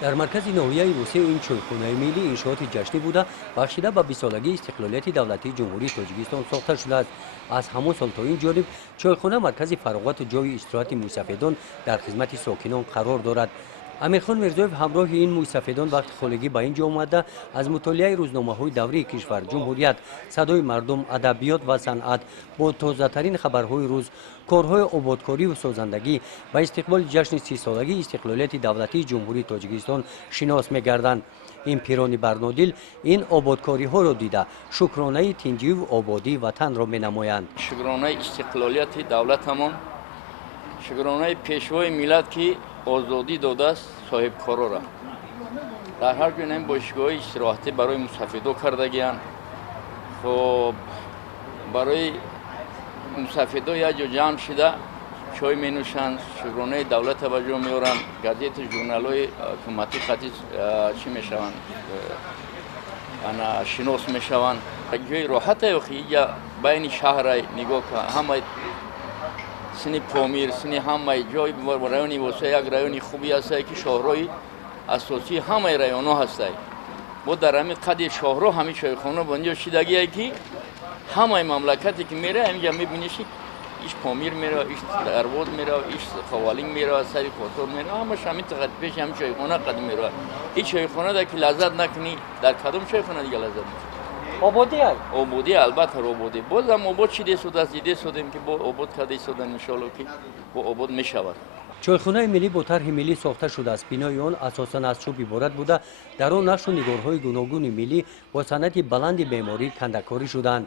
در مرکز ناحیه بوسه این چایخانه ملی انشاءات جشنی بوده بخشیده به 20 سالگی استقلالیت دولتی جمهوری تاجیکستان ساخته شده است. از همان سال تا این جانب چایخانه مرکز فراغت و جای استراحت موسفیدان در خدمت ساکنان قرار دارد. امیرخان میرزایف همراه این موسفیدان وقت خالگی به اینجا آمده از مطالعه روزنامه‌های دوری کشور، جمهوریت، صدای مردم، ادبیات و صنعت با تازه‌ترین خبرهای روز، کارهای آبادکاری و سازندگی و استقبال جشن 30 سالگی استقلالیت دولتی جمهوری تاجیکستان شناس می‌گردند. این پیران برنادل این آبادکاری ها را دیده شکرانه تنجی و آبادی وطن را می‌نمایند. شکرانه استقلالیت دولتمان، شکرانه پیشوای ملت که آزادی داده است صاحب کارا را. در هر گونه باشگاه استراحتی برای مسافرها کردگیان. خب برای مسافرها یک جا جمع شده چای می نوشند، شکرانه دولت توجه میارند، گازیت ژورنال‌های حکومتی قطعی چی میشوند، انا شناس میشوند. جای راحت یا بین شهر نگاه که همه سنی پامیر سنی همه جای رایونی واسه یک رایونی خوبی است که شهرهای اساسی همه رایون‌ها هست. با در همین قد شهرها همین چایخانه بنجا شدگی که همه مملکتی که میره اینجا میبینیش ایش پامیر میره، ایش ارواد میره، ایش خوالین میره، سری خاطر میره، همش همین تقدر پیش همین چایخانه قد میره. این چایخانه دا که لذت نکنی در کدوم چایخانه دیگه لذت میکنی؟ آبادی ای؟ آبادی البته آبادی. باز هم آباد چیده شده است، دیده شدیم که با آباد کرده شده ان شاءالله که با آباد میشود. چایخانه ملی با طرح ملی ساخته شده است. بنای آن اساساً از چوب عبارت بوده. در آن نقش و نگارهای گوناگون ملی با صنعت بلند معماری کنده‌کاری شدند.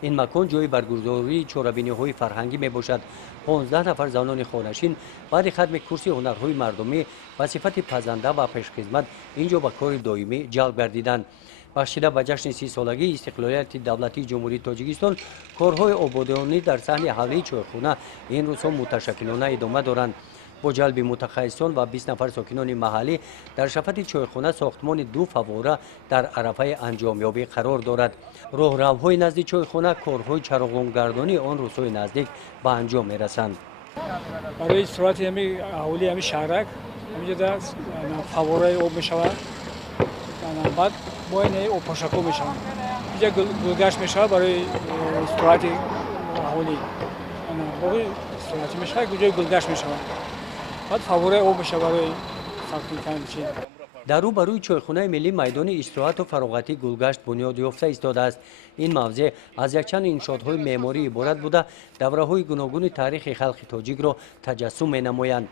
این مکان جای برگزاری چهاربینی‌های فرهنگی میباشد. 15 نفر زنان خانشین بعد ختم کورس هنرهای مردمی به صفت پزنده و پیشخدمت اینجا به کار دائمی جلب گردیدند. بخشیده به جشن 30 سالگی استقلالیت دولتی جمهوری تاجیکستان کارهای آبادانی در صحن حوله چایخانه این روزها متشکلانه ادامه دارند. با جلب متخصصان و 20 نفر ساکنان محلی در شفت چایخانه ساختمان 2 فواره در عرفه انجامیابی قرار دارد. راهروهای نزدیک چایخانه کارهای چراغانگردانی آن روزهای نزدیک به انجام میرسند. برای استراحت اهالی همین شهرک همینجا فواره آب میشود، بعد با این آب پاشکو میشود، اینجا گلگشت میشود برای استراحت اهالی، باقی استراحتی میشود کجای گلگشت میشود، بعد فواره آب میشه برای ساختن چی. در روبروی چایخانه ملی میدان استراحت و فراغتی گلگشت بنیاد یافته ایستاده است. این موضع از یکچند انشاءات‌های معماری عبارت بوده دوره‌های گوناگون تاریخ خلق تاجیک را تجسم می‌نمایند.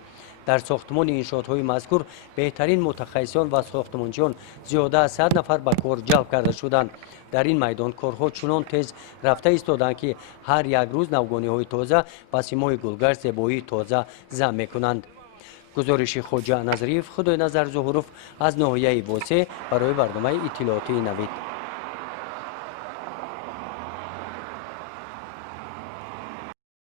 در ساختمان انشاءات‌های مذکور بهترین متخصصان و ساختمانچیان زیاده از 100 نفر به کار جلب کرده شدند. در این میدان کارها چنان تیز رفته ایستادند که هر یک روز نوگانی‌های تازه و سیمای گلگشت زیبایی تازه ظهر می‌کنند. گزارش خواجه نظریف خدای نظر ظهوروف از ناحیه بوسه برای برنامه اطلاعاتی نوید.